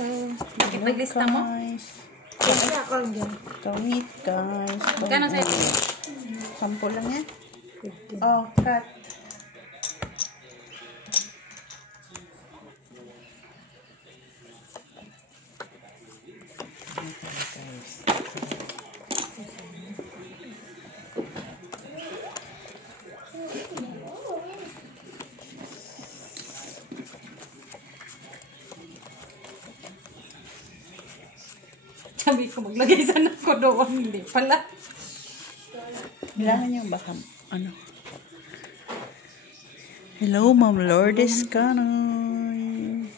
Bakit naglista mo? Kawit, guys. Magkano sa'yo? 10 lang yan. Oh, cut. Sabi ko maglagay sana ko doon. Hindi pala. Bilangan yung baka, ano. Hello, Ma'am Lourdes Canoy.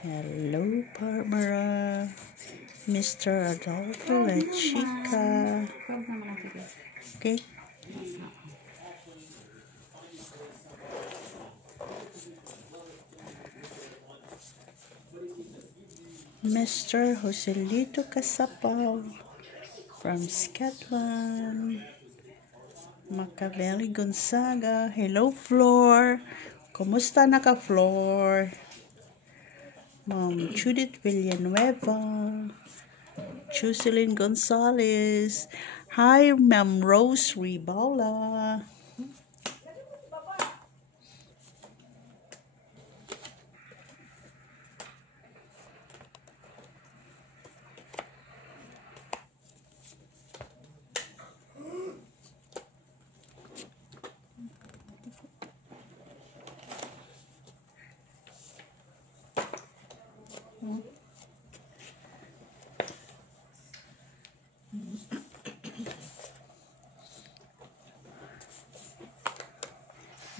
Hello, Barbara. Mr. Adolfo La Chica. Okay. Mr. Joselito Casapaw from Scotland. Macabeli Gonzaga. Hello, Flor. Kumusta na ka, Flor? Ma'am Judith Villanueva. Jocelyn Gonzalez. Hi, Ma'am Rose Ribaula.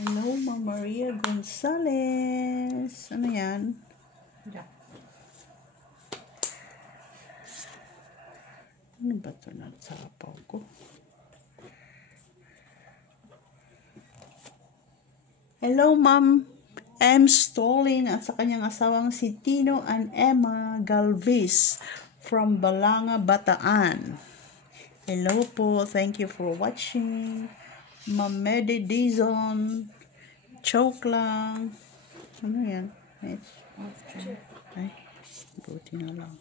Hello, Ma'am Maria Gonzalez. Ano yan? Ano ba ito na sapaw ko? Hello, Ma'am M. Stolin at sa kanyang asawang si Tino and Emma Galvis from Balanga, Bataan. Hello po. Thank you for watching. Ma'am Medi Dizon. Choke lang. Ano yan? Ay, buti na lang.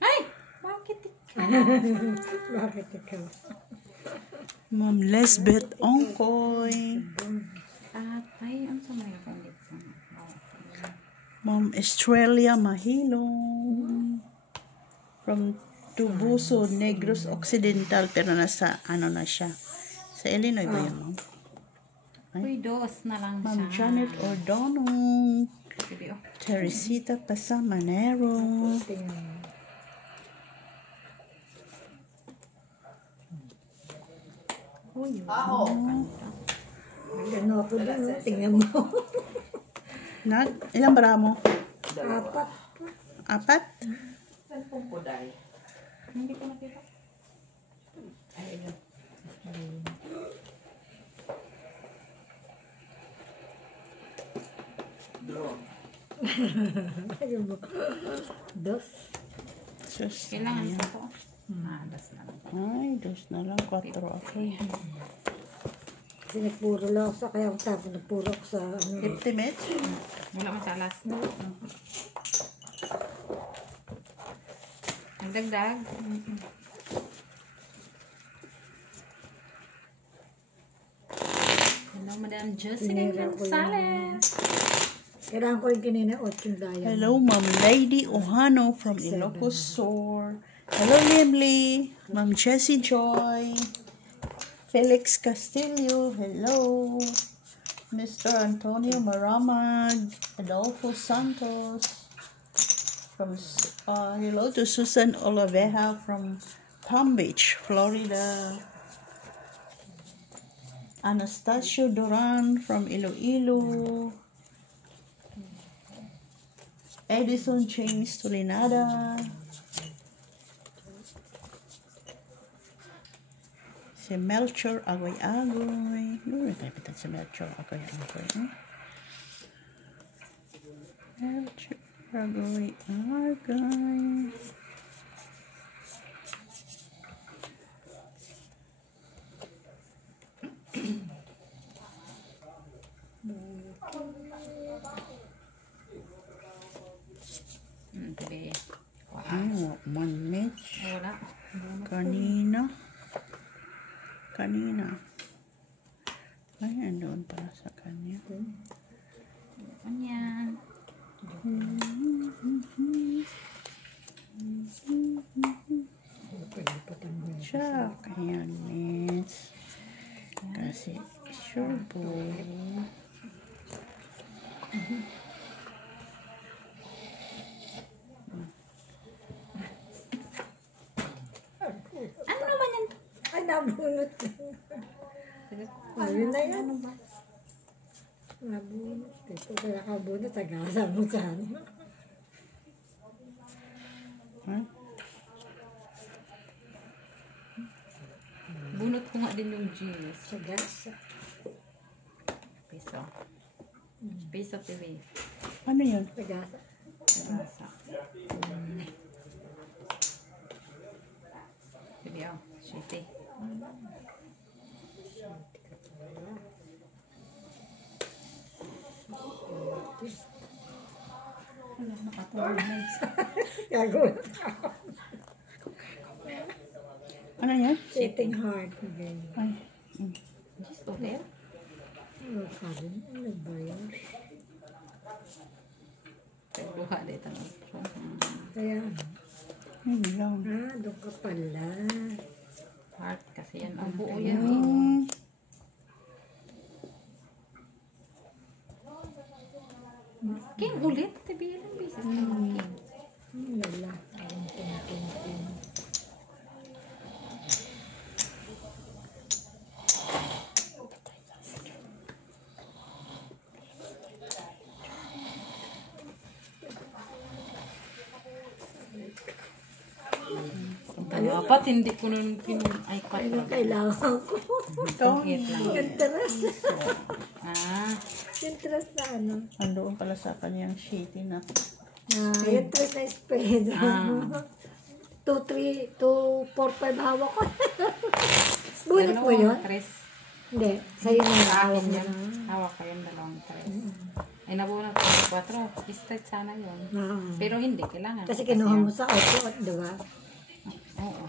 Ay! Bakit ikaw? Bakit ikaw? Ma'am Lesbeth Ongkoy. Ay, ang samay ko dito. Ma'am Estrella Mahilong. From Tubuso, Negros Occidental. Pero nasa, ano na siya. Sa Illinois ba yun, ma'am? Uy, dos na lang Ma'am siya. Janet Ordonong. Teresita Pasamanero. Uy, Ano ako doon, tingnan mo. Ilang bara mo? 4. 4? hindi ko nakita. Ayun mo. 2. Sus. Kailangan sa to. Das na lang. Ay, 2 na lang. 4 ako. Kasi nagpuro lang ako sa kaya ako tapos nagpuro ako sa ano. 50 minutes? Wala masalas. Nagdagdag. Hello, Madam Jocelyn Gonzalez. Kailangan ko rin kanina 8 daya. Hello, Ma'am Lady Ohano from Ilocos Sur. Hello, Limli. Ma'am Jessie Joy. Felix Castillo. Hello. Mr. Antonio Maramag. Adolfo Santos. From hello to Susan Olaveja from Palm Beach, Florida. Anastasio Duran from Iloilo. Edison James Tulinada. Si Melchor Agoy-Agoy. Ano nagkapitan si Melchor Agoy-Agoy? Melchor Agoy-Agoy. Tabi. Man-made. Wala. Kanina. Ay, andun pala sa kanya. Ganyan. Siya, kaya miss. Kasi, sure po. Ano naman yan? Ay, nabunot. Ayun na yan. Nabunot. Ito kaya nakabunot. Sagasa mo sana. Huh? Bunot ko nga din yung jeans. Sagasa. Piso. Piso TV. Ano yun? Sagasa. Nasa. TV oh. Shitty. Wala, nakatulog na isa. Gagawin. Ano yan? Sitting hard. Okay. Ay, Just hotel? Ano ka rin? Ano ba yun? Pagbuha dito. Kaya, yun lang. doon ka pala. Heart kasi yan. Ang buo yan eh. King ulit. Tabi ilang beses ka ng king. Wala. Ting. Dapat hindi ko nun ay Ano kailangan ko? Pangit lang. Yung teras. Ah. Yung teras na ano. Andoon pala sa kanyang shitty na. Yung teras na espedo. 2, 3, 2, 4, 5 hawak ko. Bunot mo yun? Tres. Hindi. Sa'yo na Sa hawak akin mo yan. na. Hawak ko yung dalawang tres. Ay nabunot ko 4. Straight sana yun. Pero hindi. Kailangan. Kasi kinuha mo sa 8, di ba? Oo.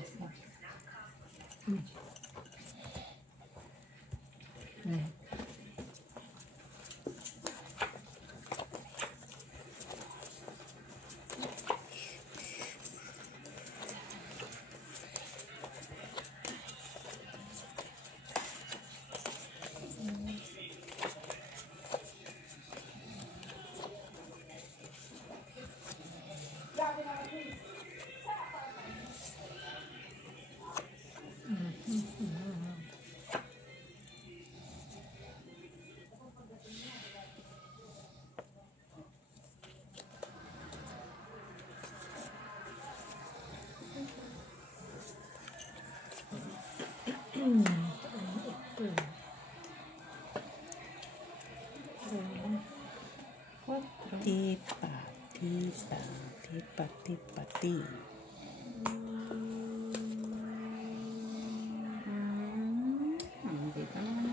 Tipa. Dito naman.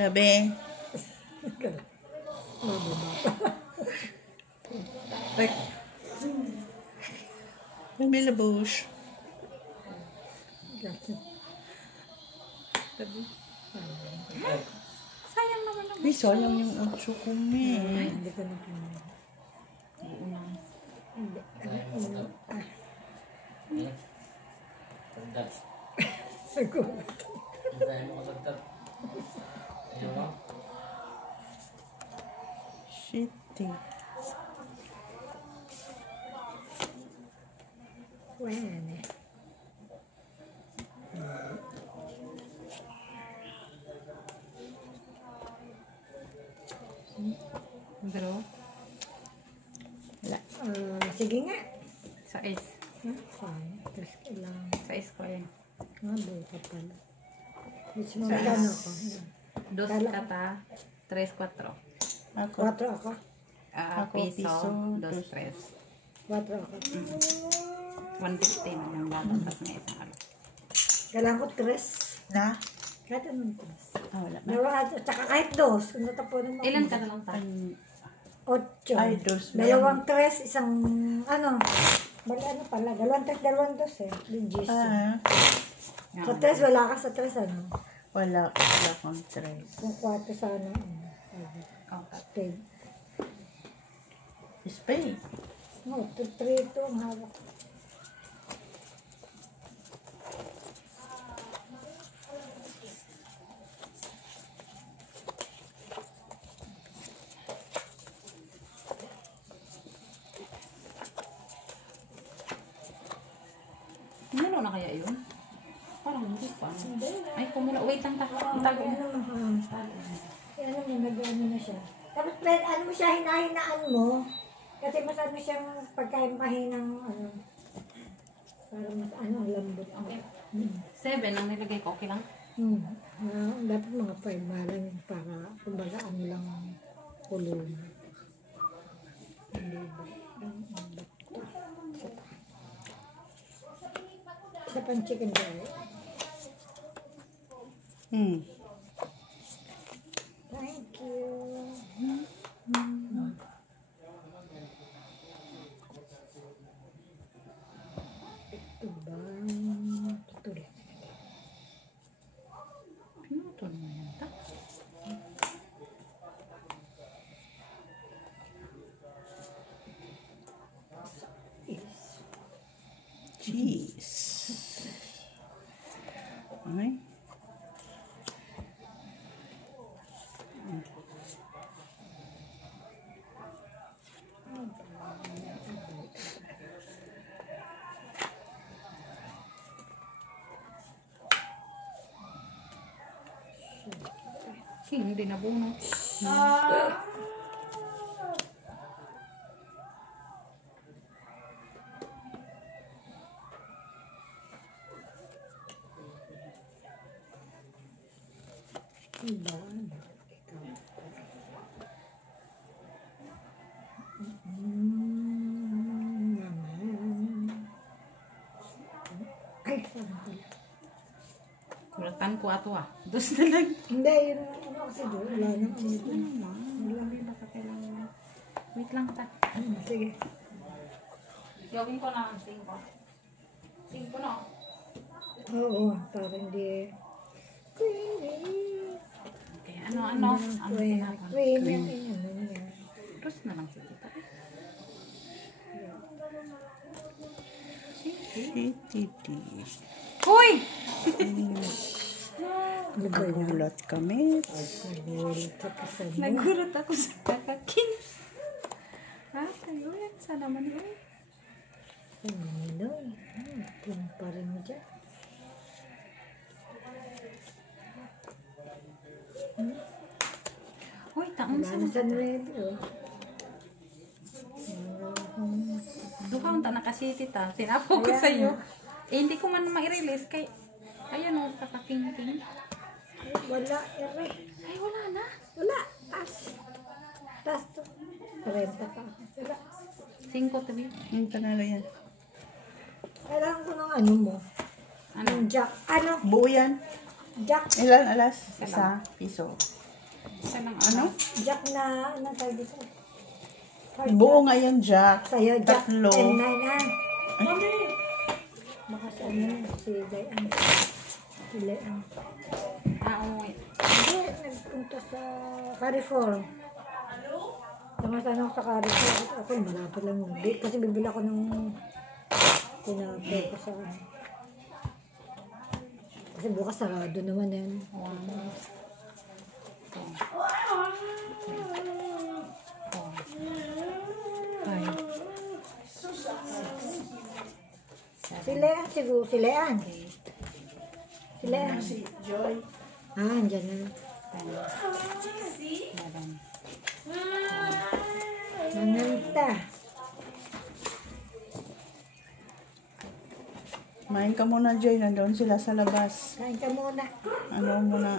Gabi. Pamela Bush. Sayang naman ang Ay, sayang yung 8 ko, me. Hindi ko na kinuha. Hindi. Shitty. Bueno. Draw. Wala. Sige nga. Sa is. Tres ka lang. Sa is ko yan. Buka pala. Gusto mo magkano ako? Dos kata, 3-4. Ako. 4 ako. Ako, Piso, piso, 2-3. 4 ako. 150 na yung lahat. Tapos may isang ano. Kailangan ko 3. Na? Kahit anong 3. Wala na. Dalawa, tsaka kahit 2. Kung natapunan mo. Ilan ka na lang tayo? 8. Ay, 2. Dalawang 3, isang, ano pala, dalawang 3, dalawang 2 eh. Yung GC. Sa 3, wala ka sa 3, ano? Wala akong 3. Kung 4 sa ano. Okay. Spade. Spade. No, 3 ito ang hawak. Ano na kaya yun? Parang hindi pa. Ay, kumula. Wait lang, tago. Ano mo, nag-ano na siya. Tapos, ano mo siya, hinahinaan mo. Kasi masano siyang pagkain pahinang, ano, para mas, ano, lambot. Okay. 7 ang nilagay ko. Okay lang? Dapat mga 5 malang para, kumbaga, ano lang, kulong. Hindi ba? Isa pang chicken curry. Thank you. Ito ba? Ito rin. Pinuto na yan. Cheese. Okay. Hindi na bunot. Diba? Ay, saan pala? Kulatan ko ato ah. Dos na lang. Hindi, yun ano kasi doon. Wala nang ano. Wala may baka kailangan. Wait lang ta. Sige. Gawin ko na ang 5. 5 na. Oo, para hindi. Okay, ano? Ano tinapa? Queen, ano niya. Dos na lang sige ta. Titi. Hoy! Nagulat kami. Nagulat sa kasal. Nagulat ako sa kakakin. Tayo yan. Sana man yun. Ay, Minoy. Kung pa rin mo dyan. Hoy, taon Wala sa na sa 9, oh. duhaon ta nakasiti ta. Tinapo ko sa iyo. Eh, hindi ko man ma-release kay ayan o, kakaking-king. Ay, wala, ere. Ay, wala na. Wala, tas. Tas to. 30 ka. Wala. 5 to be. Yung tanala yan. Kailangan ko ng ano mo. Ano? Yung jack. Ano? Buo yan. Jack. Ilan alas? Isa. Piso. Isa lang Ano? Jack na, ano tayo dito? Buo nga yung jack. Sa'yo, jack. Tatlo. 10-9 na. Baka sa ano, si Dayan. Si Dayan. wait. Hindi, nagpunta sa Carrefour. Tumatanong sa Carrefour. Ako, malapit lang. Kasi bibili ako ng tinapay ko sa ano. Kasi bukas sarado naman yan. 1, 2, 3, 4, 5, 6. Si Lean, siguro. Si Lean. Si Lean. Si Joy. Andyan na. 10, 11. Manganta. Kumain ka muna, Joy. Nandoon sila sa labas. Kain ka muna. Ano muna?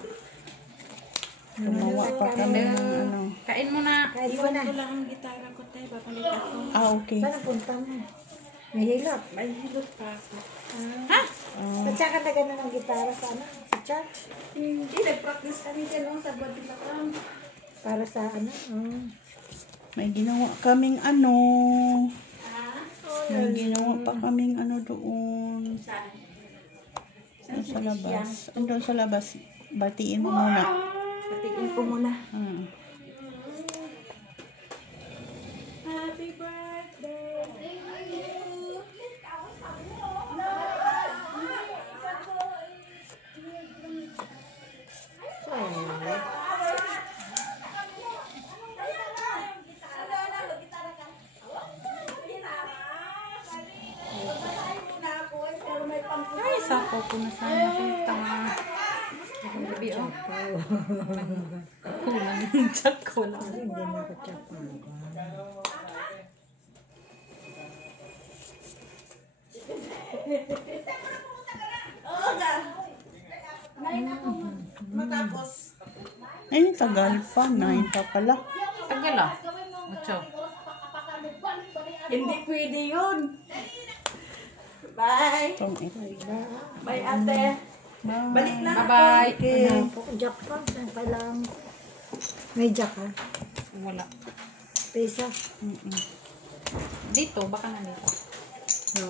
Gumawa pa kami ng ano. Kain mo na. Kain mo na. Ko lang ang gitara ko tayo, papalit ako. Ah, okay. Saan ang punta mo? May hilot. May hilot pa ako. Ha? At saka na gano'n ang gitara sa ano? Sa church? Hindi, nag-practice kami dyan nung sa Badilacan. Para sa ano? May ginawa kaming ano. May ginawa pa kaming ano doon. Doon sa labas. Doon sa labas. Batiin mo muna. Patigin ko muna. Ah. Happy birthday! Ay, sako ko na sana kita. Gabi, oh. Kulang yung chat ko lang. Hindi na ako tsapan. Ay, tagal pa. 9 pa pala. Tagal ah. Ocho. Hindi pwede yun. Bye! Itong ito. Bye, ate! Balik na ako. Bye-bye. Wala po. Jack pa. Saan kailangan ko? May jack ha? Wala. Pesa. Dito, baka na dito. So,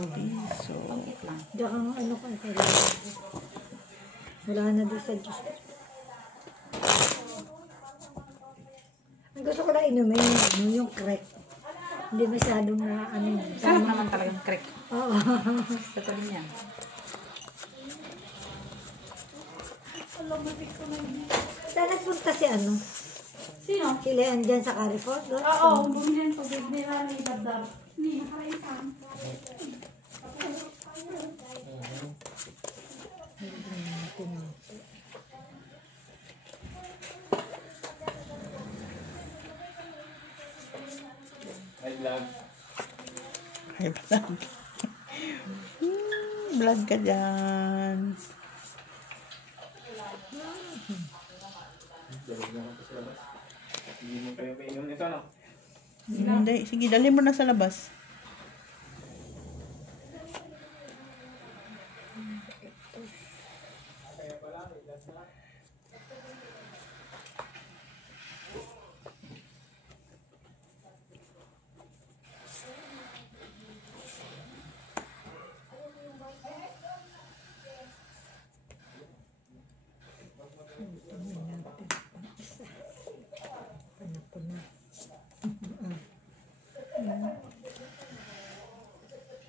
Pangit lang. Jack ang ano ka. Kailangan ko. Wala na doon sa Diyos. Ang gusto ko na inumin yung crack. Hindi masyadong na ano yun. Sarap naman talagang crack. Oo. Gusto ko din yan. Saan nagpunta si ano? Sino? Kilian dyan sa Carrefour? Doon? Oo, bumili ng tubig nila ni Dadar. Ni, nakaraisang. ay vlog. Vlog ka dyan. Hindi. Sige, dali mo na sa labas.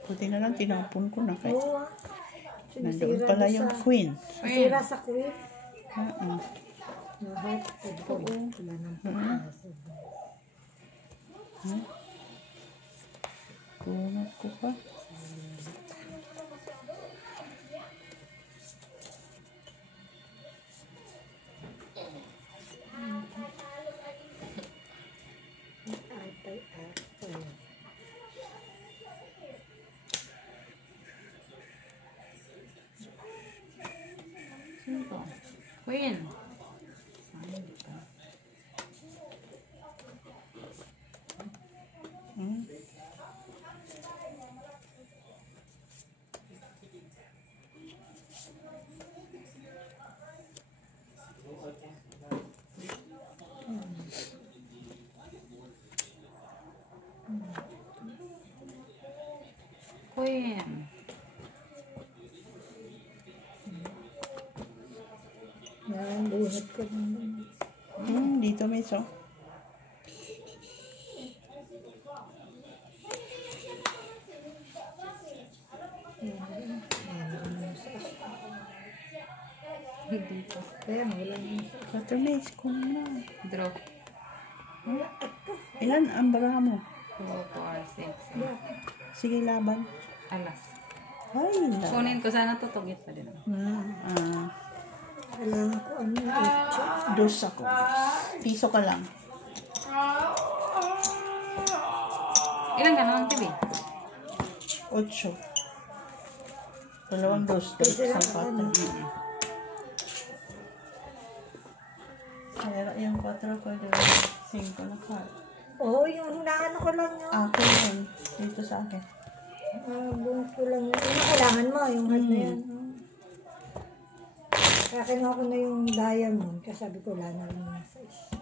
Buti na lang, tinapon ko na kay. Oo. Nandoon pala yung queen. Sira sa queen. Oo. Lahat. Wala nang pagkasa. Kunat ko pa. Sino to? Queen. Queen. Yan, bunot ko naman. Dito may so. Dito. Kaya nga, wala nang sa... Watermates ko na. Draw. Ilan ang bara mo? 2, 4, 6. Sige, laban. Alas. Ay, laban. Kunin ko sana tutugit pa din. Kailangan ko ano, 8. Dos ako. Piso ka lang. Ilan ka na lang, TV? 8. Dalawang dos. Isang 4. Kaya yung 4 ko, 5 na ka. Oo, yung naano ko lang yun. Ako yun. Dito sa akin. Buong ko lang yun. Yung kailangan mo, yung hat na yan. Kaya kinuha ko na yung diamond. Kasi sabi ko, wala na rin yung size.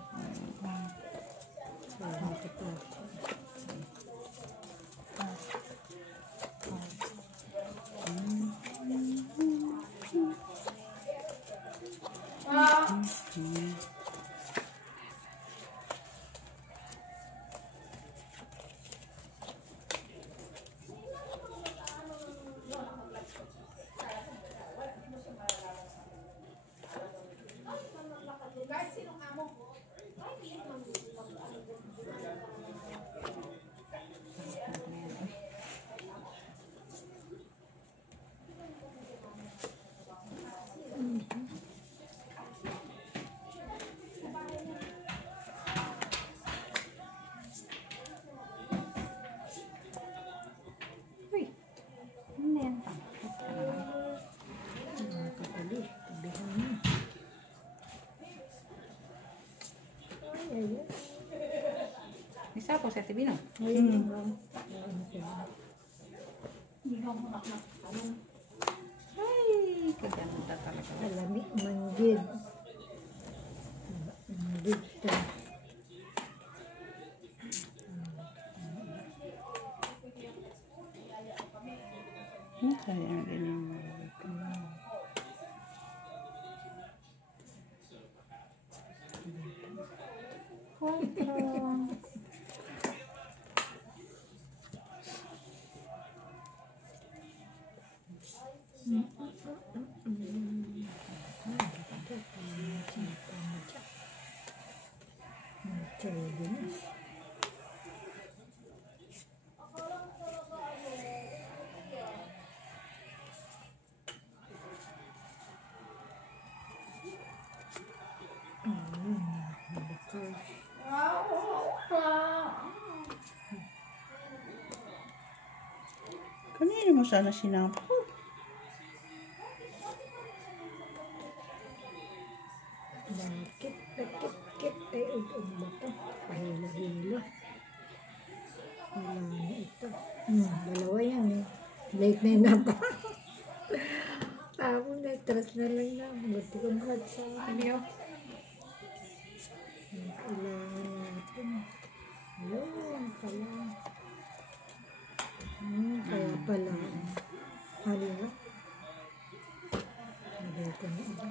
Isa po sa TV, no? Ay, kaganda talaga. Alami, manggid. Manggid ka. Kaya ganyan. Kanino mo sana sinapo? Bakit? Ay, ano ba ito? Pahila-hila. Wala na ito. Dalawa yan eh. Late na yun ako. Tapos na-trust na lang na. Buti kong hard sa TV, oh. kailangan natin. Ayun, pala. Kaya pala. Hala. Lagay ko na ito.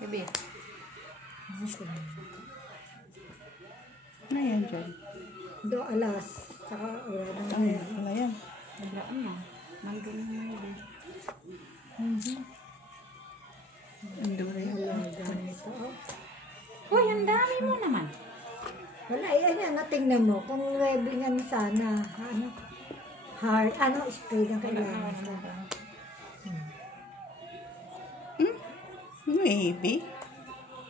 Baby. Ano yan dyan? Do alas. Saka wala na nga. Ay, wala yan. Naglaan na. Nandun na yun. Ando rin. Alaga nito. Uy, ang dami mo naman. Wala, ayan, natingnan mo. Kung webbing ano sana. Ano? Hard. Ano? Spray ang kailangan. Maybe.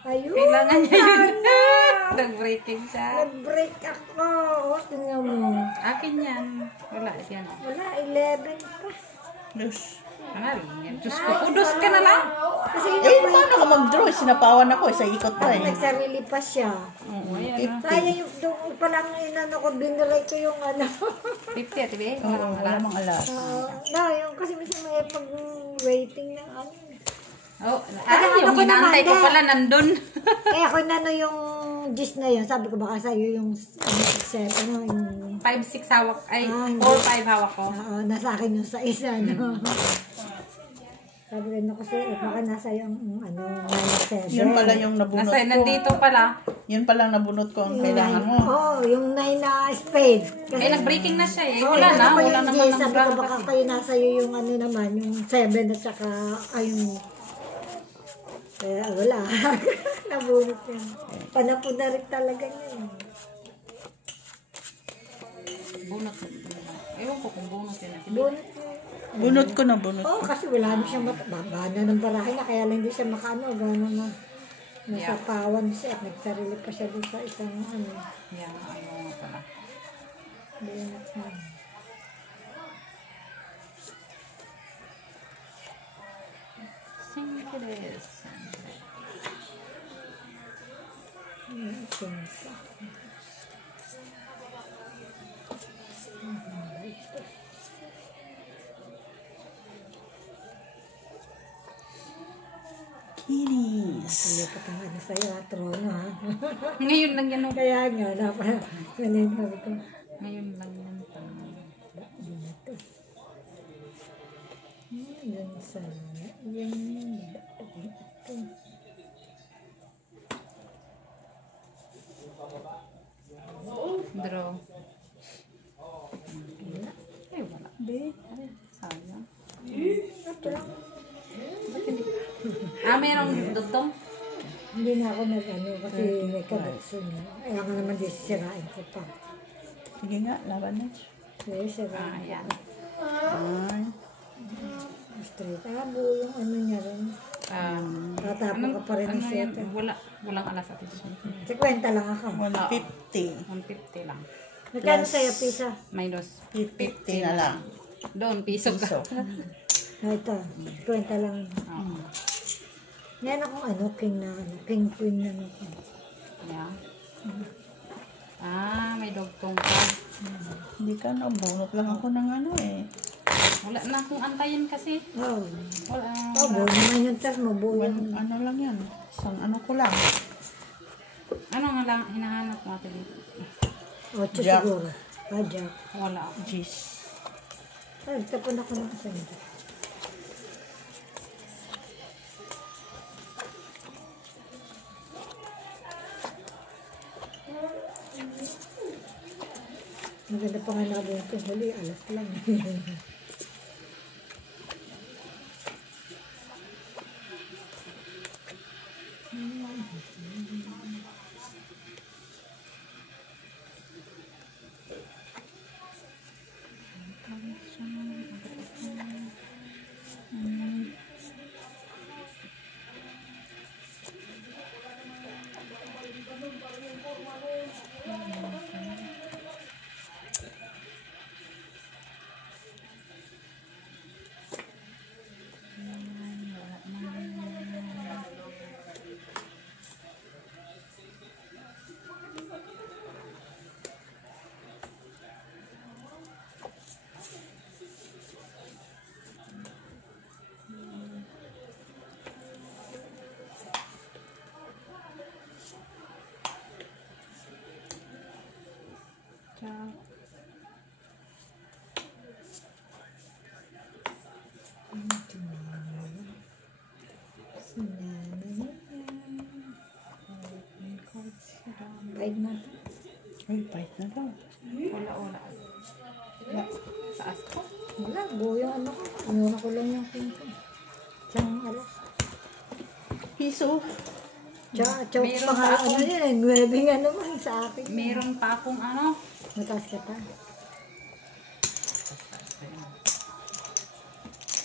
Ayun. Kailangan niya yun. Sana. Nag-breaking siya. Nag-break ako. O, tingnan mo. Akin yan. Wala, yan. Wala, 11 pa. Dos. Ano rin yan? Diyos ko, kudos ka na lang. Kasi Paano ka mag-draw? Sinapawan ako. Sa ikot pa eh. nagsarili pa siya. Oo, ayan. Sayang yung doon pa lang inano ko, binilay ko yung ano. 50, atibe. Oo, wala mang alas. Yung kasi minsan may pag-waiting ng ano. Oh, Kaya ano yung ko inaantay ko naman, pala nandun. Kaya ako inano yung gist na yun. Sabi ko baka sa'yo yung yung 5-6 hawak, ay, Ah, hindi. 4-5 hawak ko. nasa akin yung sa isa, no? Sabi ko na kasi, baka nasa yung, 9-7. Yun pala yung nabunot Nasa, ko. nandito pala. Yun pala nabunot ko ang kailangan mo. Oo, yung 9 na spade. Eh, nag-breaking na siya eh. Oo, Wala na, ako wala yung naman J, ng sabi ko brand baka kasi. kayo nasa iyo yung ano naman, yung 7 at saka, ayun. Kaya wala. Nabunot yun. Panapon na rin talaga yun. Bunot. Ewan ko kung bunot yun. Bunot yun. Bunot ko na, bunot Oo, ko. kasi wala na siyang babana ng barahe na, kaya lang hindi siya makaano, gano'n na. Nasa pawan siya at nagsarili pa siya doon sa isang ano. Yan, ano nga pala. Bunot na. Singkilis. Singka. Kitties. Kalipat ang ano sa'yo, ha? Trono, ha? Ngayon lang yan. Kaya nga, ganun sabi ko. Ngayon lang yan. Dito. Yan sa, yan, dito. Draw. Ay, wala. Di. Ay, sayang. Ito lang. Merong dugtong? Hindi na ako nag-ano kasi may kadakson na. Kaya nga naman di sisirain ko pa. Sige nga, laban na. Kaya sirain ko Ayan. pa. Ay. Straight. Yung ano niya rin. Tatapon ka pa rin ng yan? seta. Walang alas at ito. 50 lang ako. 150. 150 lang. Nagkano sa'yo, pisa? Minus 50 na lang. doon, piso ka. So, Ito, 50 lang. Oo. Yan akong ano, king na ano, king queen na ano. Yan. May dugtong ka. hindi ka na, bunot lang ako ng ano eh. Wala na akong antayin kasi. Oh. Wala. Oh, buo naman yung test mo, buo yung... Ano lang yan. Isang ano ko lang. Ano nga lang hinahanap natin dito? 8 Jack. siguro. Jack. Wala. Jeez. Ay, tapon ako ng kasama. Maganda pa nga nabong ito. Huli, alas lang. Ciao. Bait na. Ay, bait na daw. Wala. Taas ko. Wala, buo yung ano ko. Inuna ko lang yung king ko. Siyang alas. Piso. Choke Meron pa nga pa ano akong- yun eh. 9 nga naman sa akin. Meron pa akong ano. Mataas ka pa.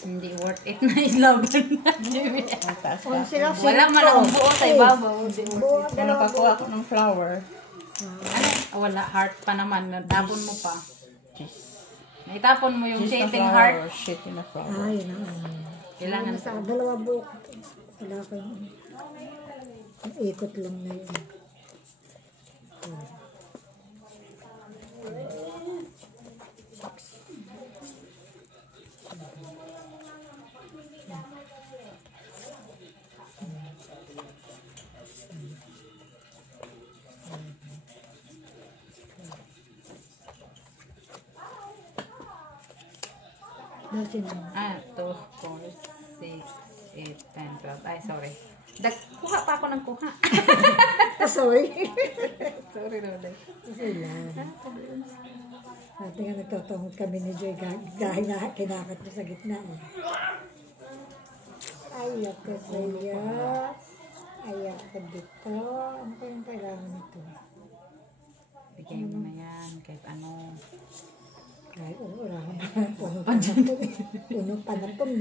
Hindi worth it na ilaban na. Ang taas ka. 11 lang Wala man akong buo sa ibabaw. Hindi worth Buo, it. Kung dalawa nakakuha ako ng flower. Ano? Wala. Heart pa naman. Natapon mo pa. Jeez. Naitapon mo yung Jeez na shading flower. heart. Shit in a flower. Ah, yun ang ano. Kailangan Sa dalawa buo ko to. Wala ko yung ikot lang na yun. Dosin mo. 2, 4, 6, 8, 10, 12. Ay, sorry. Kuha pa ako ng kuha. Sorry. Sorry, Roday. Sila. Dati nga nagtotongod kami ni Joy dahil na kinakat mo sa gitna eh. Ayak ko sa'yo. Ayak ko dito. Ano pa yung kailangan nito? Bigay mo na yan. Kahit ano. Ay, wala ka na. Puno panampon. Puno panampon.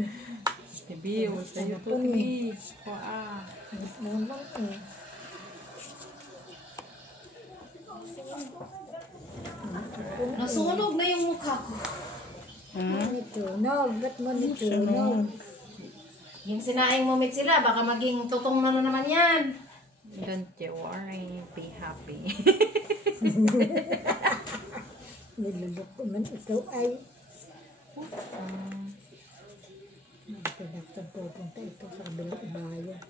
Bibi, sa'yo to, Bibi. Kuha. Naman eh. Nasunog na yung mukha ko. Nitunog. Ba't mo nitunog? Yung sinaing momit sila, baka maging tutong na naman yan. Don't you worry. Be happy. Nilulok ko man ikaw ay. Pinaktan pupunta ito sa kabilang ibayan.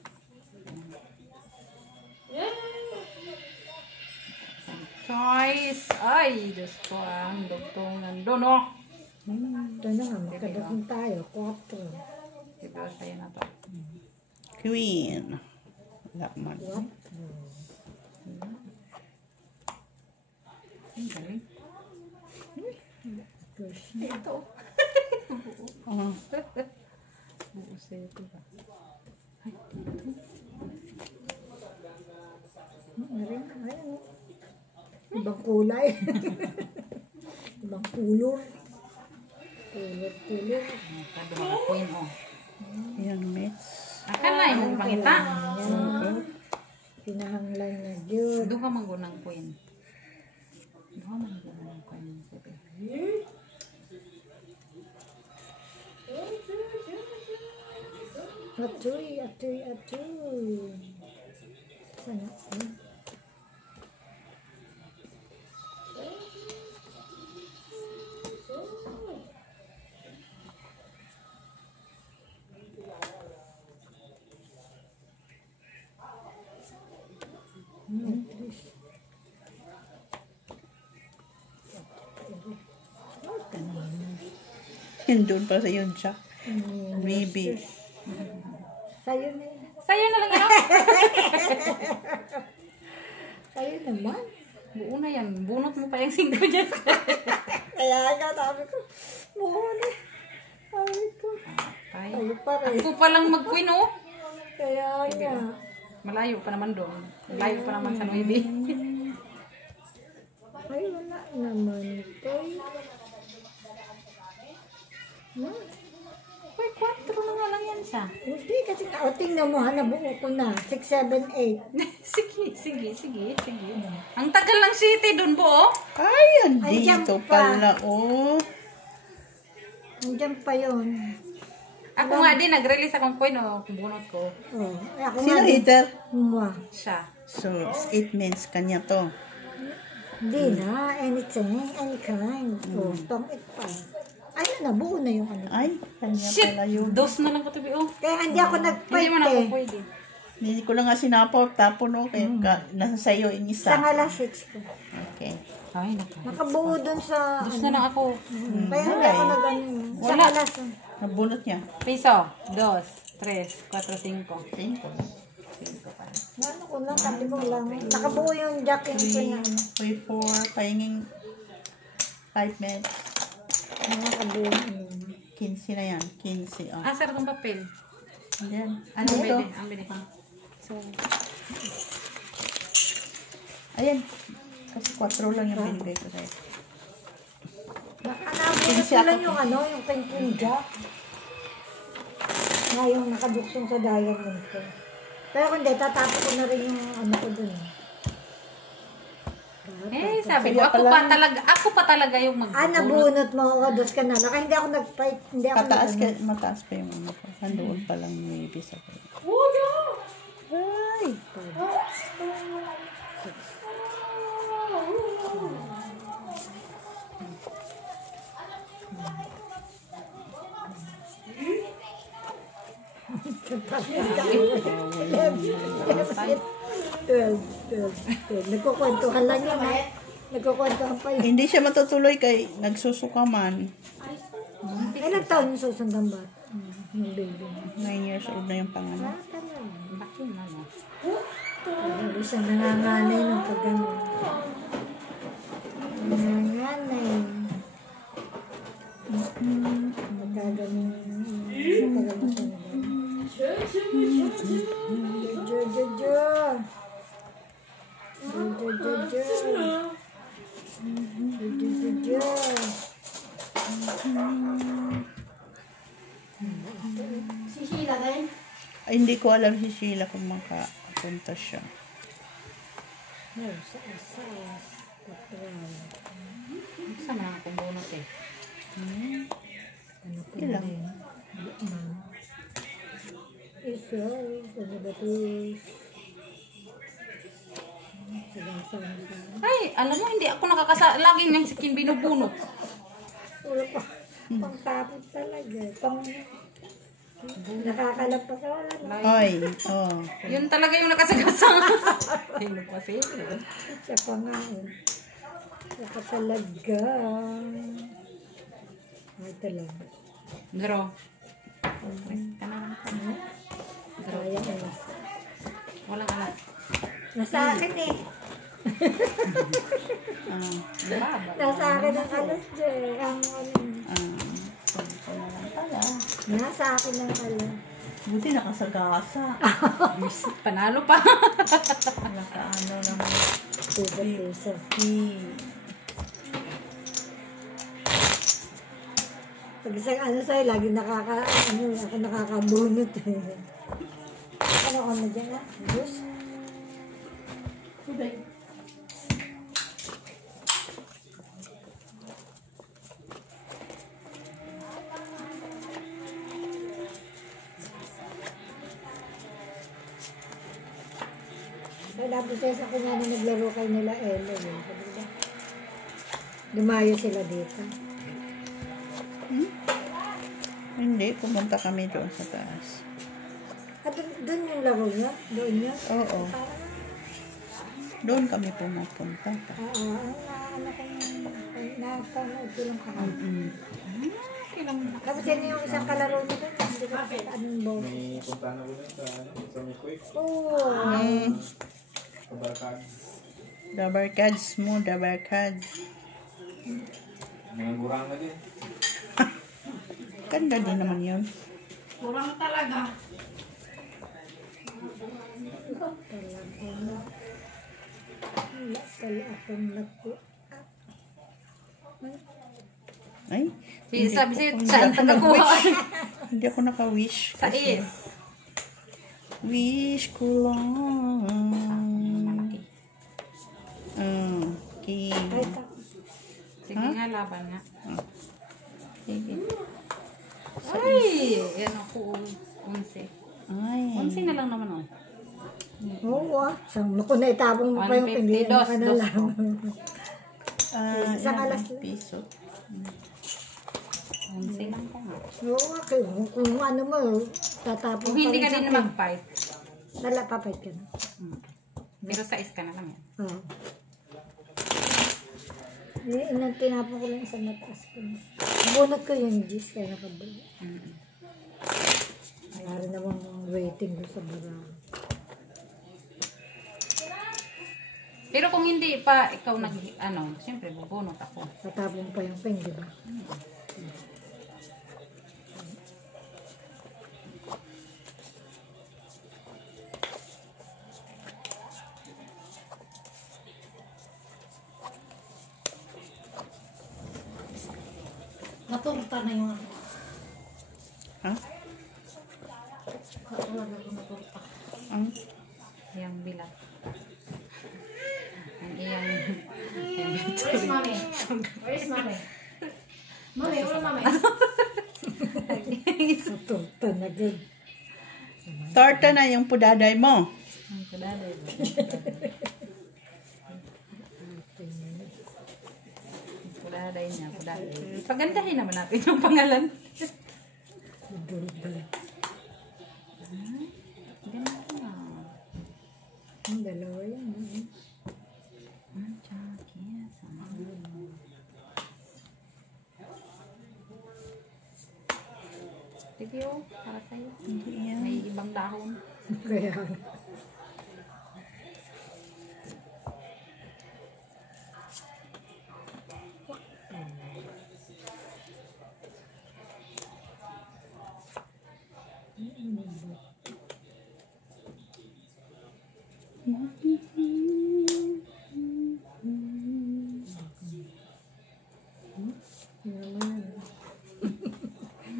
Choice. Ay, Diyos ko. Ang dugtong nandun, oh. Ito na nga, makadating tayo. 4. Bibi, sa'yo na to. Queen. Wala man. Ang galing. Ito. Oh. Oo, sa'yo to ba? Ibang kulay. Ibang kulor. Kulor. Sabi mga queen, oh. Yan, mates. Akala yung pangita. Pinahanglan na Diyos. Duha manggunang queen. Duha manggunang queen. Bibi. Atoy. Sana. Yun doon pa sa yun siya. Maybe. Sa'yo na yan. Sa'yo na lang yun. Sa'yo naman. Buo na yan. Bunot mo pa yung 5 dyan. Kaya nga, sabi ko, muna. Sabi ko, Ay. sa'yo pa rin. Ako pa lang mag-queen, oh. Kaya nga. Malayo pa naman doon. Malayo pa naman sa Nuevi. Ay, wala naman ito. Uy, 4 na nga lang yan siya. Hindi, kasi tingnan mo, nabuo ko na. 6, 7, 8. Sige. Ang tagal ng city doon po, oh. Ay, Andyan andito pa. pala, oh. Nandiyan pa yun. Ako nga din, nag-release akong coin, oh. Bunot ko. Oh, ako Sino nga din. hater? Mwa. Siya. So, it means kanya to. Hindi na, anything, any kind. Oh, tong it pa. Ayun na, buo na yung ano. Ay, kanya Shit! pala yun. Dos na lang ko tabi, oh. Kaya hindi ako Hindi nag-fight mo na ako eh. pwede. Hindi ko lang nga sinapot, tapon, no? Kaya nasa sayo yung isa. Sa nga 6 ko. Okay. Ay, naku. Nakabuo dun sa... Dos na lang ako. Kaya hindi ako nag-ano. Sa Wala. alas. Nabunot niya. Piso. 2, 3, 4, 5. 5. pa. Ano ko lang, sabi ko lang. Nakabuo yung jacket ko na. 3, 4, pahinging 5 minutes. Nakabuo. 15 na yan. 15, oh. Ah, sir, itong papel. Ayan. Ano Ano pwede? ito? Ang pwede ko. So, Ayan. Kasi 4 lang yung binigay ko sa'yo. Nakabuo ko lang yung ano, yung pension jack. Na yung nakaduksong sa diamond ko. Pero kung hindi, tatapo ko na rin yung ano ko dun. eh, sabi ko, Kaya ako pa talaga yung Ah, nabunot mo ako, dos ka na. Kaya hindi ako nag-fight. Hindi ako Mataas nag-ano. mataas pa yung ano ko. Nandoon pa lang maybe sa ko. Ay! Nagkukwentuhan lang yun, ha? Nagkukwentuhan pa yun. Hindi siya matutuloy kay nagsusuka man. Ilang taon yung susundan ba? Yung baby. 9 years old na yung pangalan. Ah, talaga. Laki na, no? Ano siya nanganganay ng pagano. Nanganganay. Magkaganon. Magkaganon siya na. Jojo. Ay, hindi ko alam si Sheila kung makapunta siya. No, sa asas. Patral. Saan na akong bunot eh? Ano po Ilang? din? Ma'am. Israel. Ano ba ito? Sagasang sa... Ay, alam mo, hindi ako laging nang sikin binubunot. Wala pa. Pangtapot talaga. Nakakalagpas ka wala na. Ay, oh. Yun talaga yung nakasagasang. Sino pa sila? Siya pa nga eh. Siya pa talaga. Ay, ito lang. Draw. Rest ka na lang. Kaya eh. Walang alas. Nasa akin eh. Baba. Nasa akin ang alas dyan. Ang ano. Nasa akin ang alas. Buti nakasagasa. Panalo pa. Nakaano naman. Puso. Pag isang ano sa'yo, lagi ako nakakabunot eh. Ano ka na dyan ah? Juice? Kaya dapat sa'yo sa kanya na naglaro kayo nila Elo eh. Sabi ba? Dumayo sila dito. Hindi, pumunta kami doon sa taas. At doon yung laro niya? Doon niya? Oo. Doon kami pumapunta. Oo. Ano kong napanood ko lang kahapon. Tapos yan yung isang kalaro niya doon. Hindi ko kasi anong boss. May punta na ulit sa may quick. Oo. Kabarkad. Dabarkads mo, dabarkads. Mga gurang na din. Ganda din naman yun. Kurang talaga. Wala pala akong naku. Ay, Sabi sa'yo, hindi saan ako tagakuha? hindi ako naka-wish. Sa kasi is. Wish ko lang. Okay. Ay, ta- Sige nga, laban nga. Sige. Ay, yan ako. 11. Ay. 11 na lang naman oh. Oo ah. Saan naku na itabong mo pa yung 150, pindi. dos, Ka na dos lang. Isang Ilang alas. piso. 11 lang ko nga. Oo ah. Kung ano mo, tatapong Kung hindi ka sa din akin. mag-fight, Lala, papayt ka na. pero sa is ka na lang yan. Oo. Tinapon ko lang isang mataas ko. Bunot ko yung G's kaya nakabalo. Wala rin namang waiting doon sa barang. Pero kung hindi pa ikaw siyempre bubunot ako. Tatapon pa yung peng, di ba? Naturta na yung ano. Ha? Talaga ko naturta. Ang Yang bilat. Ang iyang Where is mommy? Where is mommy? Mommy, where mommy? Torta na good. torta na yung pudaday mo. ang kadaday. Kudaday niya, kudaday. Pagandahin naman natin yung pangalan. Ganun na. Ang dalawa yan. Sige oh, para sa'yo. Hindi yan. May ibang dahon. Kaya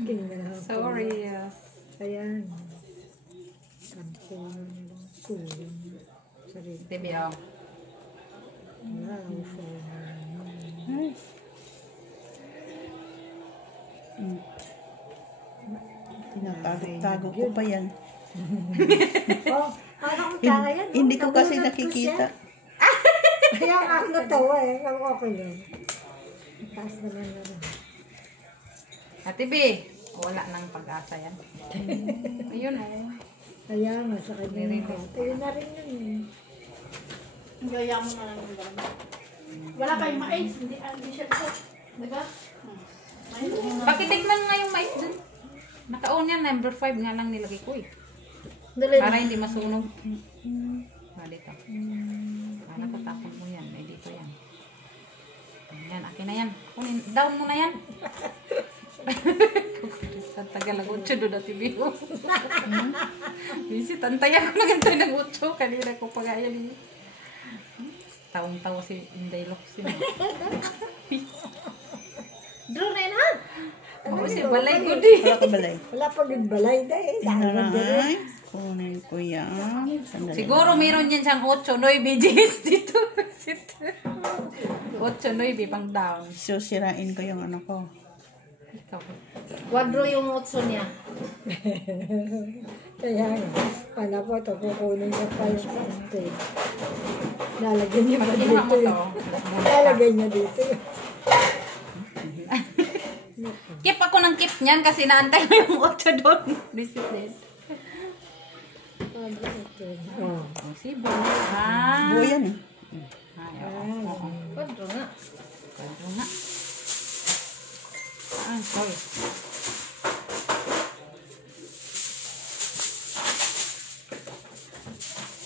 King na lang. Sorry. Ayan. Sarili. Tibi, oh. Wow, Ay. Tinatago-tago ko pa yan. Oh, parang kaya yan. Hindi ko kasi nakikita. Kaya nga ako natawa eh. Ang okay lang. Taas naman na rin. Ate B, wala nang pag-asa yan. Ayun, oh. Kaya nga sa kanya yung bata. Yun na rin yun eh. Gaya mo na lang yung gano'n. Wala kayong mais, hindi siya ito. Diba? Pakitignan nga yung mais dun. Naka-on yan, number 5 nga lang nilagay ko eh. Dali Para hindi masunog. Dito. Para tatapon mo yan. Ay, dito yan. Yan, akin na yan. Kunin, down mo na yan. Tagal ng 8 doon natin biho. Bisi, tantayan ko na ganito ng 8. Kanina ko pa gaya ni. Tawang-tawa si Inday Locsin. Draw na yun, ha? Oo, si Balay ko di. Wala ka balay. Wala pa yung balay dahil. Ay, kunin ko yan. Sandali. Siguro meron yan siyang 8, 9 Gs dito. 8, 9 pang down. So, sirain ko yung ano ko. Ikaw. Quadro yung utso niya. Kaya nga. Paano po ito? Kukunin niya pa yung plastic. Lalagyan niya pa Kinuha mo dito to. yun. Lalagyan niya dito yun. Keep ako ng keep niyan kasi naantay ko yung 8 doon. Discipline. Oh. Oh, si Bo. Ah. Buo yan eh. Ay, oo. Quadro nga. Pwede nga. Ah, sorry.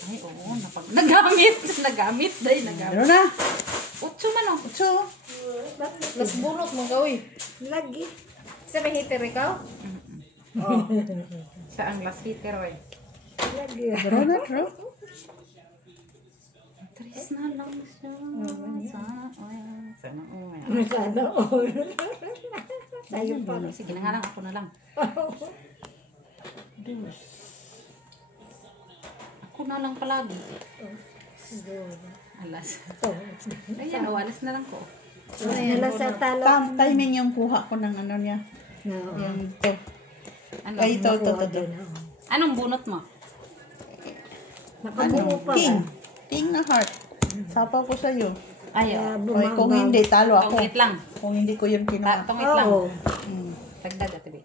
Ay, oo. Nagamit. Nagamit. Dahil nagamit. Meron na. 8 man oh. So, Las bunot mo gawin. Lagi. Sa may heater ikaw? Sa ang last hitter, oy. Lagi. meron na, bro. Tres na lang siya. Sana all. Sana all. Tayo pa. Sige na nga lang. Ako na lang. Ako na lang palagi. Alas. Ayan, awalas na lang ko. Nila sa talo. Timing yung kuha ko ng ano niya. No. Yung to. Ano? Ay, ito. Anong bunot mo? Nakabuo pa King. ba? King na heart. Sapaw ko sa'yo. Ayaw. Oy, kung hindi, talo ako. Tungit lang. Kung hindi ko yung kinuha. Tungit lang. Oo. Tagdag at tibi.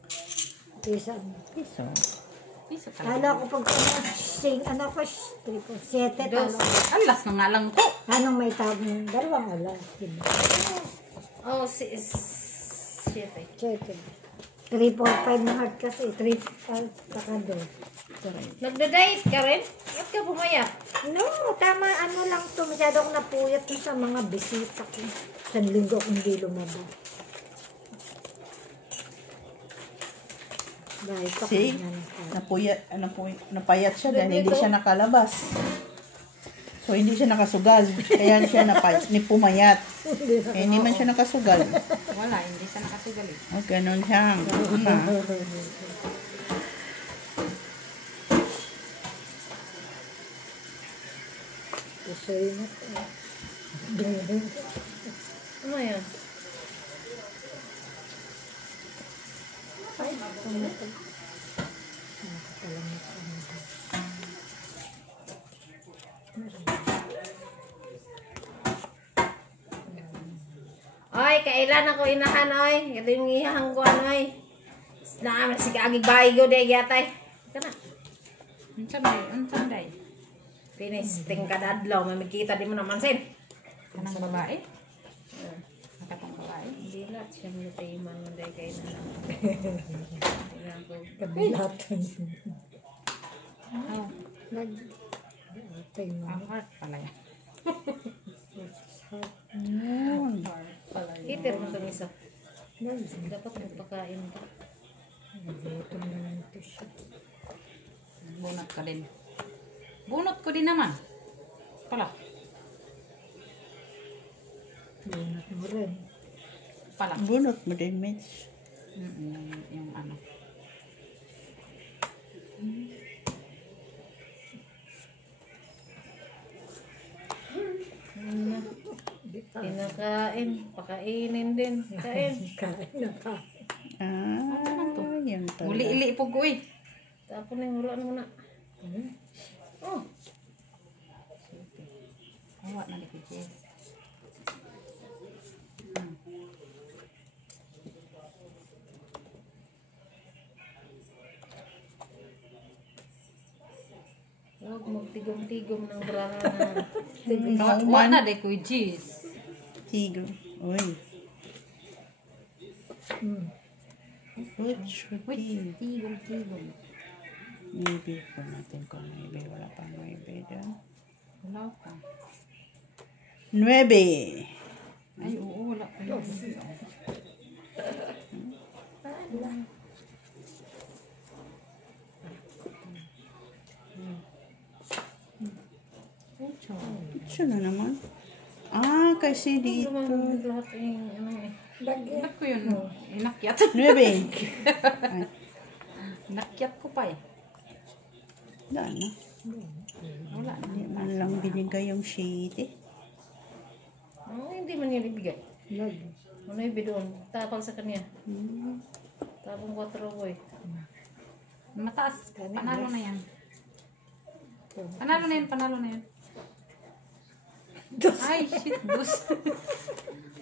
Isa. Piso. Piso Talo talaga. ako pag ano ko, 7 talo. Alas na nga lang ko. Anong may tawag ng dalawang alas? Diba? Oh, shit eh. 7. 3, 4, 5 na heart kasi. 3, 5, saka doon. Nagda-diet ka rin? Ba't ka pumayat? No, tama. Ano lang to. Masyado akong napuyat na sa mga bisita ko. Isang linggo akong hindi lumabas. Dahil pa See? Napayat siya dahil hindi siya nakalabas. So, hindi siya nakasugal. Kaya siya pumayat. Hindi man siya nakasugal. Wala, hindi siya nakasugal eh. O, ganun siya. Gusto yun ako. Ano yan? Ay, pumatag. Oy, kailan ako inahan, oy. Ito yung ihang ko, oy. Naman si kaagig bahay ko, day yatay. Ika na. Unsan day? Pinisting ka dadlaw, mamikita di mo naman sin. Kanang babae? Nakatang babae? Hindi lahat siya mo man mo day kayo na lang. Tingnan ko. Kabilatan. Oh, Atay mo. ang heart pala yan. Heater mo itong isa. Dapat magpakain ka. Gutom naman ito siya. Bunot ka din. Bunot ko din naman. Pala. Bunot mo rin. Pala. Bunot mo din, Mitch. Yung ano. Kinakain. Pakainin din. Kain. Kain na pa. Yan pala. Uli-ili po ko eh. Tapos na yung ulan mo na. Oh. Awa na ni Jess. Huwag magtigom-tigom ng braha na. Awa na de ko Jess. Tigo. Uy. Good shooting. Tigom-tigom. Maybe po natin kung maybe. Wala pa maybe dyan. Wala pa. 9. Ay, oo, wala pa yun. Ito na naman. Kasi dito. Lahat yung ano eh. Bagay. Ba't ko yun? Inakyat. 9. Ay, Inakyat ko pa eh. wala na. Wala na. Hindi man lang binigay yung sheet eh. Hindi man yun ibigay. Lag. Ano yung doon? Tapal sa kanya. Tapong 4 boy. Mataas. Panalo na yan. Panalo na yan, panalo na yan. Ay, shit, dos.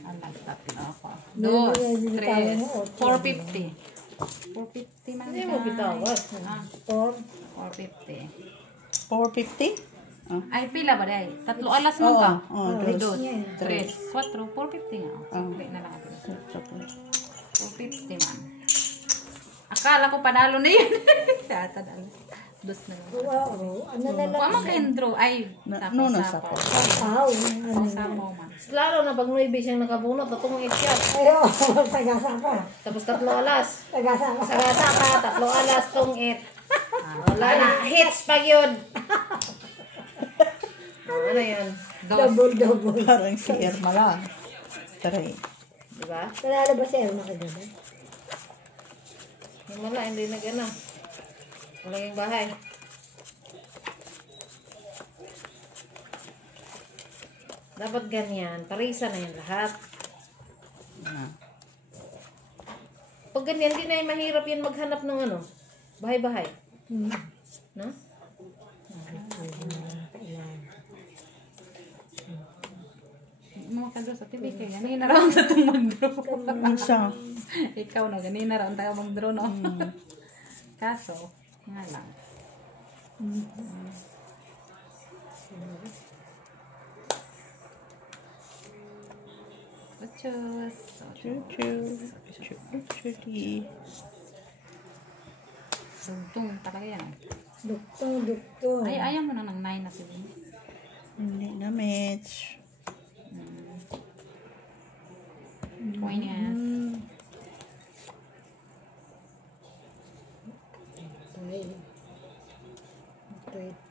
Ala, stop na ako. 2, 3, 450. 450 man. Hindi mo bitawas. Or, 450. 450? Ay, pila ba day? 3 alas mo ka? Oo, 2, dos. 3, 4, 450 nga. Simple na lang. 450 man. Akala ko panalo na yun. Yata na. Dos na lang. wow. Ano na lang? Pama kayo draw. Ay, No, sapaw. Sapaw. Sapaw man. Lalo na pag nuibi siyang nakabunot, tatong ityat. Ayo, taga-sapa. Tapos 3 alas. Taga-sapa. Sagasa pa, 3 alas, tong it. Wala na. Hits pag yun. Ano yun? Dos. Double. Parang si Irma lang. 3. Diba? Panalo ba si Elma kagabi? Yung wala, hindi nag-ano. Wala yung bahay. Dapat ganyan. Parisa na yung lahat. Pag ganyan, di na yung mahirap yan maghanap ng ano. Bahay-bahay. No? Mga kadro sa TV kaya ganina raw sa itong mag-draw. Ang sa? Ikaw no, ganina raw tayo mag-draw no. Kaso, nga lang. Ochos. Chuchuti. Dugtong talaga yan. Duktong. Ay, ayaw mo na ng 9 na si Bin. Hindi na match. Points.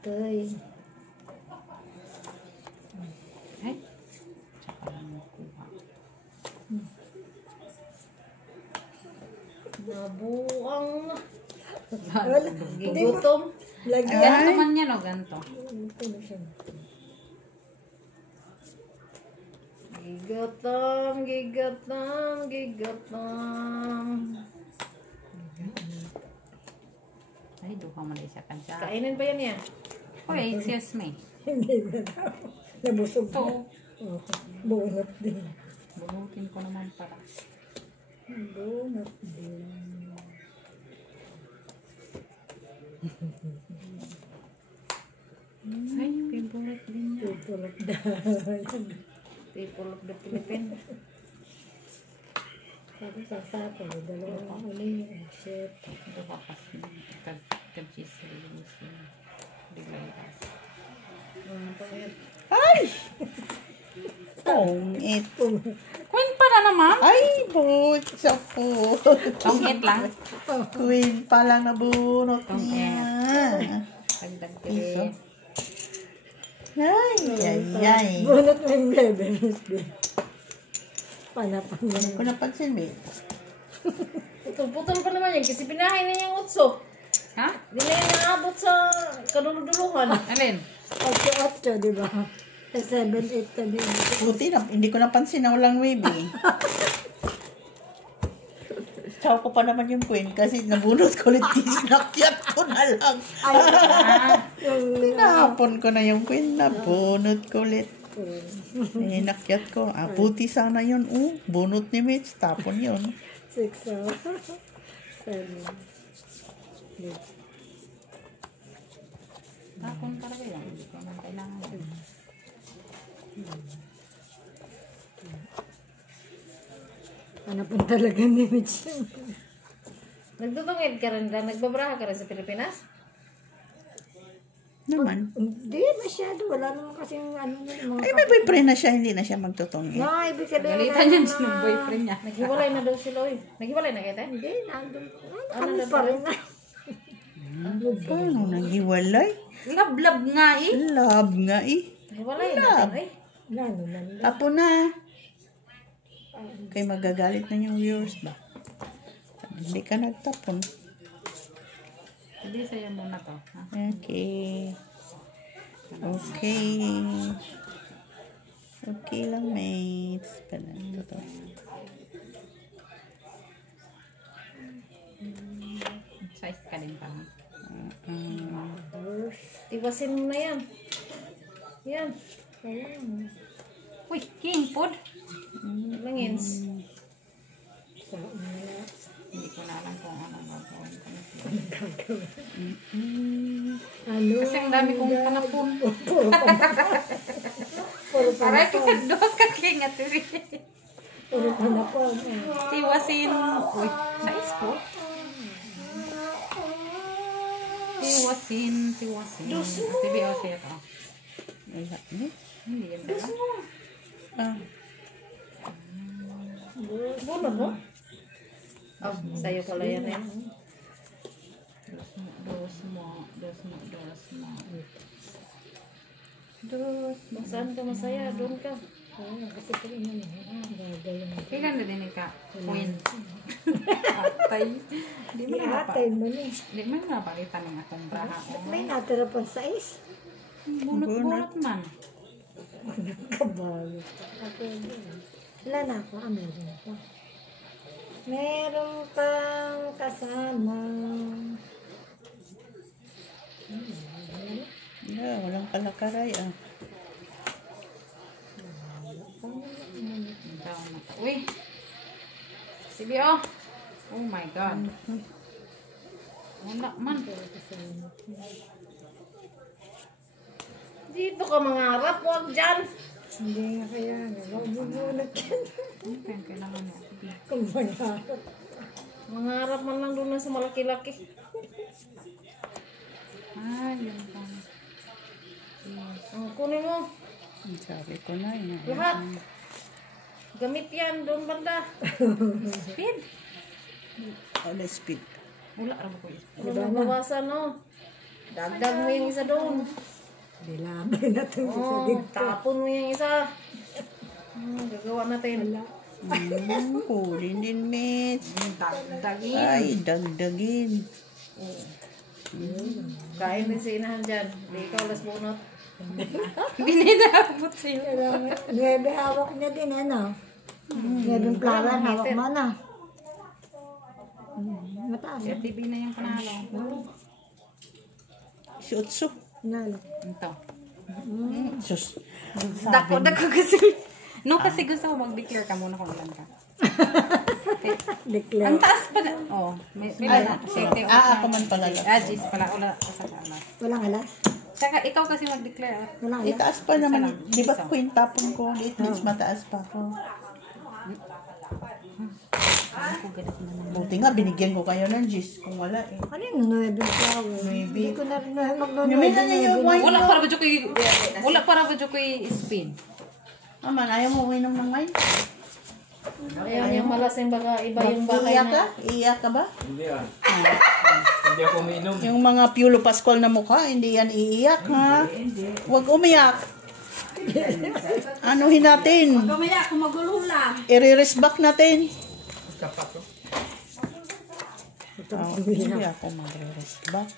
Toy. Ay, tsaka lang makuha. Nabuang na. Wala. Gigutom. Lagyan. Ganto man yan o, ganto. Gigatam. Ay, duha mo na isa ka dyan. Kainin ba yan yan? Uy, excuse me. Hindi na daw. Nabusog na. Ito, Oh, bunot din. bunutin ko naman para. Bunot din. Ay, favorite din niya. Tutulog dahil. People of the Philippines. Sabi sa sapo, dalawang ano yung shit. Duha kasi. Kag-cheese release yun. Dilayas. Ay! Tongit. Queen pa na naman. Ay, butsa po. Tongit lang. Queen pa lang nabunot niya. Dagdag Piso. kiri. Ay. Bunot mo yung bebe. Panapan niya. Hindi ko napansin, babe. Putol-putol pa naman yan kasi pinahay na niyang utso. Ha? Di na yan naabot sa kaduluduluhan. Alin? 8-8, di ba? 7, 8 ka din. Buti na, hindi ko napansin na walang wave eh. Saw ko pa naman yung queen kasi nabunot ko ulit, tinakyat ko na lang. Tinapon ko na yung queen, nabunot ko ulit. Inakyat ko. Puti sana yun. Bunot ni Mitch, tapon yun. 6, 7. Tapon talaga yan. Hindi ko naman kailangan yan. Ano po talaga ni Mitch? Nagdudungid ka rin lang. Nagbabraha ka rin sa Pilipinas? Naman. Hindi masyado. Wala naman kasi yung ano na mga Ay, may boyfriend na siya, hindi na siya magtutong eh. No, ibig sabihin Galitan yan siya ng boyfriend niya. Naghiwalay na daw sila eh. Naghiwalay na kita? Hindi, nandun. Kami pa rin na. Paano naghiwalay? Love nga eh. Love nga eh. Naghiwalay na din eh. Lalo na. Tapon na. Kay magagalit na yung viewers ba? Hindi ka nagtapon. Hindi, sa'yo muna to. Ha? Okay. Okay. Okay lang, mates. Ito to. Size ka din pa. Ha? Tiwasin mo na yan. Yan. Uy, king food. Langins. Hindi ko na alam kung ano gagawin ko. Ano? Kasi ang dami kong panapon. Puro Aray, doon ka king at panapon. tiwasin. Uy, size po. Tiwasin. Tibi o siya to. Wala. Eh? Hindi yan ba? Ah. Bunod mo? Oh, sa'yo pala yan eh. Dos mo. Saan ka masaya? Doon ka. Kasi kung ano, gagawin. Kailan na din ka? Queen. Atay. Di mo na Atay mo ni. Di mo na palitan ng akong braha. May natira pang 6. Bunot man. Kabalo. Wala na ako. Meron pa. Meron pang kasama. Walang kalakaray ah. Uy. CBO. Oh my God. Wala man. Dito ka mangarap. Huwag dyan. Hindi nga kaya. Nagbubulat yan. Okay, kailangan mo. Kung mangarap. Mangarap man lang doon sa malaki-laki. Yun pa. Kunin mo. Sabi ko na yun. Lahat. Gamit yan. Doon banda. Speed. Wala speed. Wala rin ko. Huwag mo bawasan, no? Dagdag mo yung isa doon. Dilabay na ito sa Oh, dito. tapon mo yung isa. Gagawa natin. Wala. Huli din, Mitch. Dagdagin. Ay, dagdagin. Kain din si inahan dyan. Hindi ikaw las bunot. Hindi na abot sa'yo. Nuebe hawak niya din, ano? Nuebe flower, hawak mo na. Mataas. Sa TV na yung panalo. Si Utsu. Nalo. Ito. Sus. Dako kasi. No, kasi gusto ko mag-declare ka muna kung ilan ka. Declare. Ang taas pa na. Oh, may na. Ako man pala lang. Jis pala. Wala sa alas. Walang alas. Tsaka ikaw kasi mag-declare. Walang alas. Itaas pa naman. lang. Di ba queen tapon ko? It means mataas pa ako. Ako ganit na naman. Buti nga, binigyan ko kayo ng gis. Kung wala eh. Ano yung nuebe flower? Hindi ko na rin Yumin na niya yung wine. Wala para ba dyan wala para ba dyan spin? Aman, ayaw mo uminom ng wine? Ayaw niyang malasing baka iba yung bahay Iiyak ka? na. Iiyak ka ba? Hindi ah. Hindi ako umiinom. Yung mga Piolo Pascual na mukha, hindi yan iiyak ha? Huwag umiyak. Anuhin natin. Gumaya, kung magulo lang. I-reverse back natin. Kapak ko. Hindi ako mag-reverse back.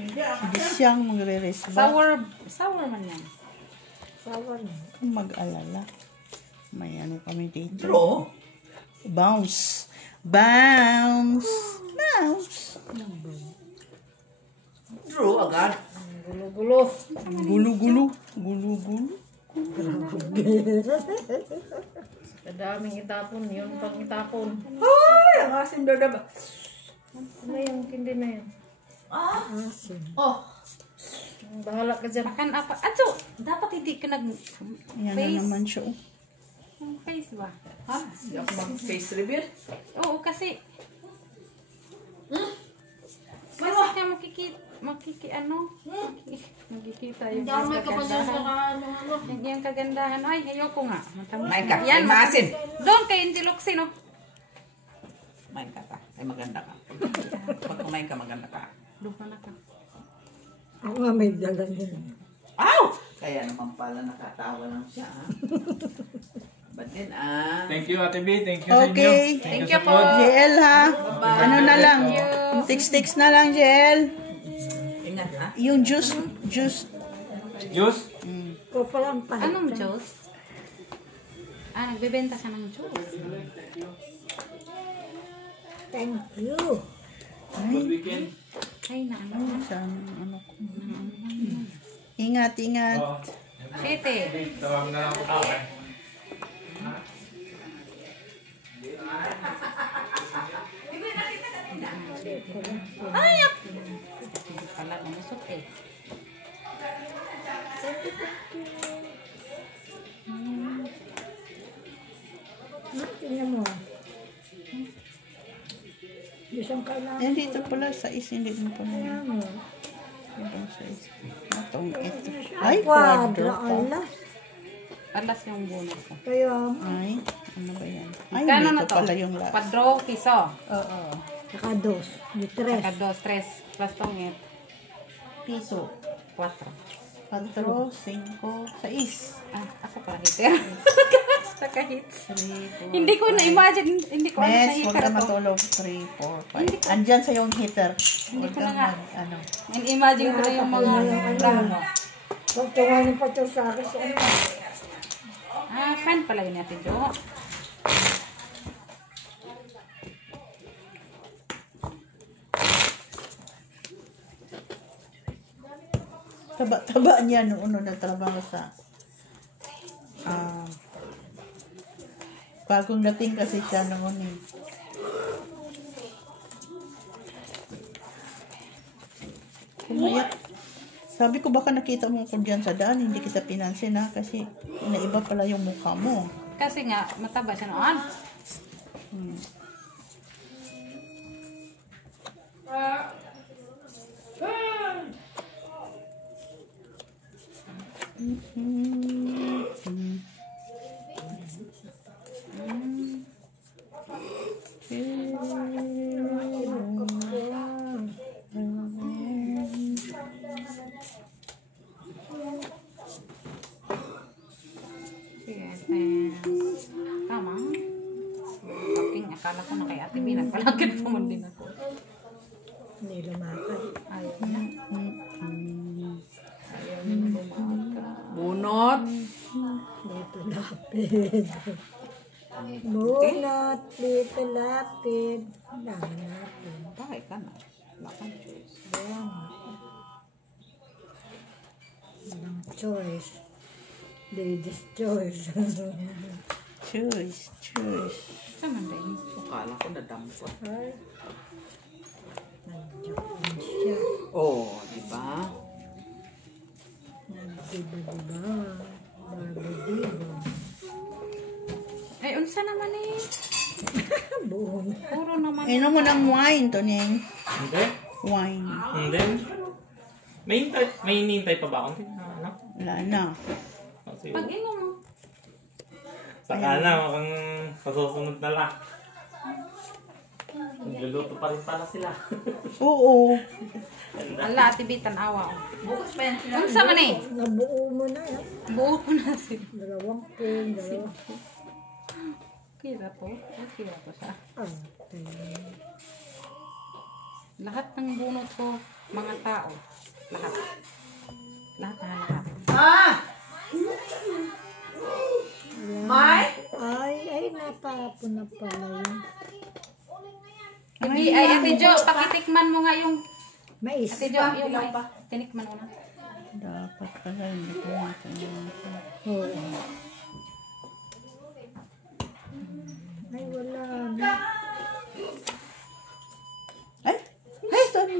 Hindi siyang magre-resba. Sour man yan. Sawa na. Kung mag-alala. May ano kami dito. Draw. Bounce. Bounce. Bounce. Draw agad. Gulo-gulo. Gulo-gulo. Gulo-gulo. Kadaming itapon. Yun pang itapon. Ay, ang asin daw ba? Ano yung kindi na yan? Asin. Bahala ka dyan. Makan apa? Ato, dapat hindi ka Yan na face. naman siya. Oh. Face ba? Ha? Hindi ako mag-face reveal. Oo, kasi makikita yung Hindi ako may kapansin sa kagandahan. ano. Yung kagandahan. Ay, ayoko nga. Main ka. Yan, Ay, maasin. doon kay Intiluxi, no? Main ka ka. Ay, maganda ka. Pag kumain ka, maganda ka. Doon ka na ka. Ako nga may dala yun. Aw! Kaya naman pala nakatawa lang siya, ha? But then, Thank you, Ate B. Thank you sa inyo. Okay. Thank sa you po. food. JL ha. Ano na lang. Text na lang, JL. ingat, ha? Yung juice. Juice. Juice? Ko palang pahit. Anong juice? Nagbebenta siya ng juice. Thank you. Good weekend. Ay, na ano. Saan ano ko. Ingat, ingat. Oo. Sete. Tawag na lang ako tao. Pala lumusot eh. Tingnan mo. Di siyang kailangan. Yan dito pala sa hindi mo pala yan. Ano? Ibang size. Matong ito. Ay, Quadra. quadro. Ala. Alas yung bonus ko. Kaya, Ay, ano ba yan? Ay, Kano na dito to? pala yung last. Padro, piso. Oo. nakados. Di tres. Saka dos, tres. Plus tongit. Piso. 4. 4, 5, 6. Ako pala hitter. Saka hits. 3, 4, Hindi ko na-imagine. Hindi ko ano na Mes, huwag hitter ka to. matulog. 3, 4, 5. Andyan sa yung heater. Hindi Huwag ko kang na nga. ano. In-imagine ko na yung mga browno. Pagtunganin pa ito sa akin. Ano? Friend pala yun natin, Jo. Taba niya noon nagtrabaho sa bagong dating kasi siya noon eh. Kumaya, sabi ko baka nakita mo ko dyan sa daan, hindi kita pinansin ha, kasi naiba pala yung mukha mo. Kasi nga, mataba siya noon. Sige, tama. Talking, akala ko na kay Ate B, nagpalakit pa man din ako. Hindi lumakad. Ayaw na. Ayaw na lumakad. Bunot. Dito lapid. Bunot, dito lapid. Dami natin. Bakit ka na? Wala kang choice. Walang choice. Ladies choice. Choice. Saan man rin? Akala ko nadampot. Ay. Nandiyan siya. Oh, di ba? Nagdiba-diba. Barba-diba. Ay, unsa naman eh. Buong. Puro naman. Inom mo ng wine, Tonyeng. Hindi. Wine. Hindi. May hinihintay pa ba ako? Ano? Wala na. Kasi, Pag ino mo. saka na, mukhang pasusunod na lang. Nagluluto pa rin pala sila. Oo. Ala, Ate B, tanawa. Bukas pa yan sila. Unsa man eh. Nabuo mo na yan. Buo ko na sila. Dalawang pin, dalawang pin. Kira to. Kira to siya. Ah, Lahat ng bunot ko, mga tao. Lahat. Lahat. Ah! May? Ay, natapon na pala yun. Ay, Ate Jo, pakitikman mo nga yung... Mais. Ate Jo, yung mais. Tinikman mo na. Dapat pala hindi ko natin yun. Oo. Ay, wala na. Ay, sorry.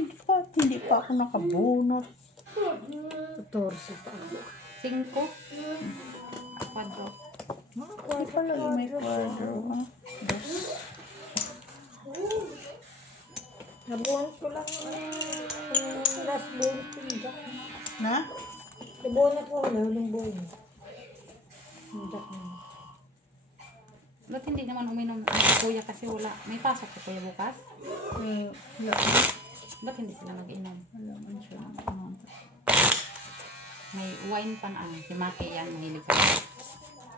Hindi pa ako nakabunot. 14 pa. 5. Kwadro. Mga Hindi pala yung may kwadro. Nabuhan ko lang last bonus ko nila. Na? Nabuhan ko lang ng bonus. Ba't hindi naman uminom ang kuya kasi wala. May pasok ko kuya bukas. Wala. Ba't hindi sila mag-inom? Wala man siya. May wine pa na. Si Maki yan, mahilig ka.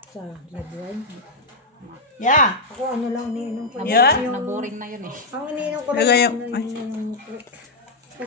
Sa lagwan. Yeah. Ako ano lang iniinom ko. Yan? Naboring na yun eh. Ang iniinom ko lang Lagay ano yung- yung